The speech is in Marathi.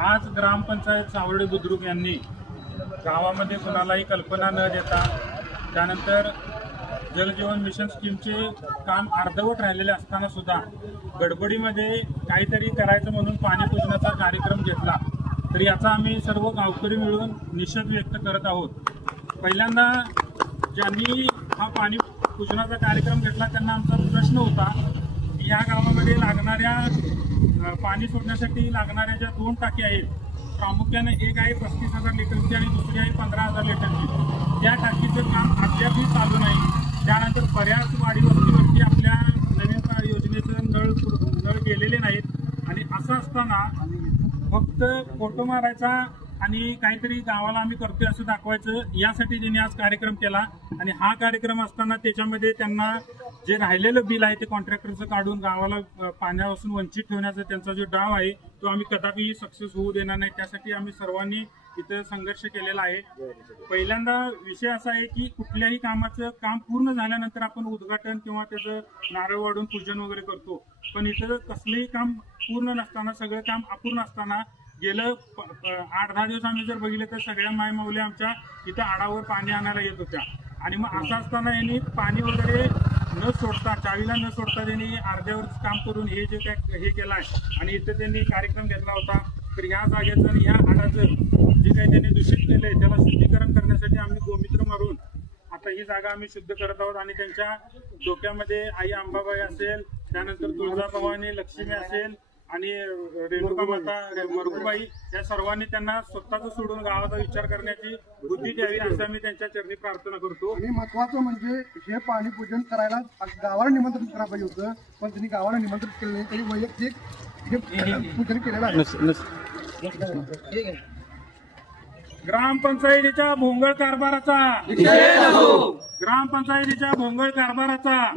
आज ग्रामपंचायत सावर्डे बुद्रुक यांनी गावामध्ये कुणालाही कल्पना न देता त्यानंतर जलजीवन मिशन स्कीमचे काम अर्धवट राहिलेले असताना सुद्धा गडबडीमध्ये काहीतरी करायचं म्हणून पाणी पुजण्याचा कार्यक्रम घेतला तर याचा आम्ही सर्व गावकरी मिळून निषेध व्यक्त करत आहोत. पहिल्यांदा ज्यांनी हा पाणी पूजनाचा कार्यक्रम घेतला त्यांना आमचा प्रश्न होता की या गावामध्ये लागणाऱ्या पाणी सोडण्यासाठी लागणाऱ्या ज्या दोन टाकी आहेत प्रामुख्याने एक आहे पस्तीस हजार लिटरची आणि दुसरी आहे पंधरा हजार लिटरची. त्या टाकीचं काम अद्यापही चालू नाही. त्यानंतर बऱ्याच वाडी वस्तीवरती आपल्या नवीन योजनेचं नळ नळ गेलेले नाहीत. आणि असं असताना फक्त फोटो मारायचा आणि काहीतरी गावाला आम्ही करतोय असं दाखवायचं यासाठी त्यांनी आज कार्यक्रम केला. आणि हा कार्यक्रम असताना त्याच्यामध्ये त्यांना जे राहिलेलं बिल आहे ते कॉन्ट्रॅक्टरचं काढून गावाला पाण्यापासून वंचित ठेवण्याचा त्यांचा जो डाव आहे तो आम्ही कदापि सक्सेस होऊ देणार नाही. त्यासाठी आम्ही सर्वांनी इथं संघर्ष केलेला आहे. पहिल्यांदा विषय असा आहे की कुठल्याही कामाचं काम पूर्ण झाल्यानंतर आपण उद्घाटन किंवा त्याचं नारळ वाढून पूजन वगैरे करतो. पण इथं कसलंही काम पूर्ण नसताना सगळं काम अपूर्ण असताना गेलं प- आठ दहा दिवस आम्ही जर बघितलं तर सगळ्या मायमावल्या आमच्या इथं आडावर पाणी आणायला येत होत्या. आणि मग असं असताना यांनी पाणी वगैरे न सोडता चावीला न सोडता त्यांनी अर्ध्यावर काम करून हे जे काय हे केलं आहे. आणि इथं त्यांनी कार्यक्रम घेतला होता. तर ह्या जागेचं ह्या आडाचं जे काही त्यांनी दूषित केलं आहे त्याला शुद्धीकरण करण्यासाठी आम्ही गोमित्र मारून आता ही जागा आम्ही शुद्ध करत आहोत. आणि त्यांच्या डोक्यामध्ये आई अंबाबाई असेल त्यानंतर तुळजाभवानी लक्ष्मी असेल आणि रेणुका माता मरगुबाई या सर्वांनी त्यांना स्वतःच सोडून गावाचा विचार करण्याची बुद्धी द्यावी असं मी त्यांच्या चरणी प्रार्थना करतो. आणि महत्वाचं म्हणजे हे पाणी पूजन करायला गावाला निमंत्रण करायला पाहिजे होतं पण त्यांनी गावाला निमंत्रित केलं नाही त्यांनी वैयक्तिक हे पूजन केलेलं आहे. ग्रामपंचायतीच्या भोंगळ कारभाराचा. ग्रामपंचायतीच्या भोंगळ कारभाराचा.